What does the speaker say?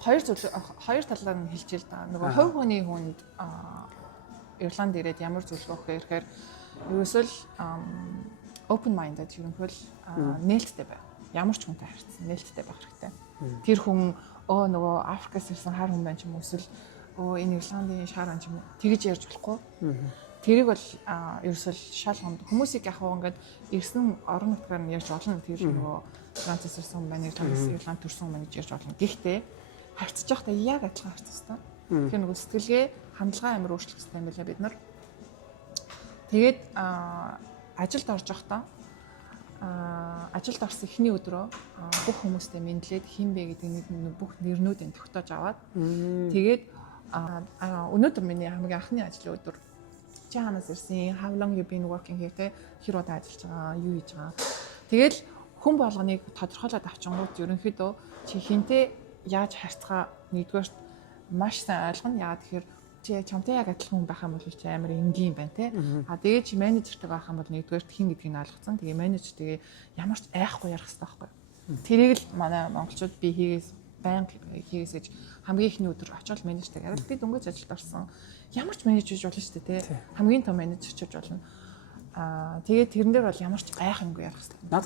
хоёр талаар нь хэлж л да. Нөгөө хувь хүний хүнд Ирланд ирээд ямар зөвлөгөө өгөх гэхээр ерөөсөө л open minded ерөнхийдөө нээлттэй байв. Ямар ч хүнтэй харьцсан нээлттэй байх хэрэгтэй. Тэр хүн нөгөө Африкаас ирсэн хар хүн байна ч юм уу эсвэл энэ Ирландын шар ан ч юм уу тэгж ярьж болохгүй. Тэрийг бол ерөөсөө шал хонд хүмүүсийг яг ингээд ирсэн орон нутгаар нь ярьж олно. Тэр нөгөө Францаас ирсэн хүн байна, Ирланд төрсэн хүн байна гэж ярьж олно. Гэхдээ харьцаж байхдаа яг адилхан харьцах хэрэгтэй. Тэгэхээр нөгөө сэтгэлгээ хандлага амар өөрчлөх хэрэгтэй юм байна бид нар. Тэгээд ажилд орж байхдаа ажилд орсон эхний өдрөө бүх хүмүүстэй мэдлээд хин бэ гэдэг нэг бүх нэрнүүдийн тогтоож аваад тэгээд өнөөдөр миний хамгийн анхны ажлын өдөр чи ханаас ирсэн, how long you been working here те хэр удаа ажиллаж байгаа, юу хийж байгаа. Тэгэл хүн болгоныг тодорхойлоод авчингууд ерөнхийдөө чи хинтээ яаж харьцгаа нэгдүгээр маш сайн ойлгоно. Яагаад тэгэхээр чи чамтай яг адилхан хүн байх юм бол чи амар энгийн байна те. Тэгээд чи менежертэй байх юм бол нэгдүгээр хин гэдгийг нь ойлгоцсон. Тэгээ менежер тэгээ ямар ч айхгүй ярих хэрэгтэй байхгүй. Тэрийг л манай монголчууд би байнга хийгээсэж хамгийн ихний өдөр очиод менежертэй яриад би дөнгөж ажилд орсон. Ямар ч менежер болж болно шүү дээ те. Хамгийн том менежерч болж болно. Тэгээд тэрэн дээр бол ямар ч гайхамгүй ярих хэрэгтэй. Надад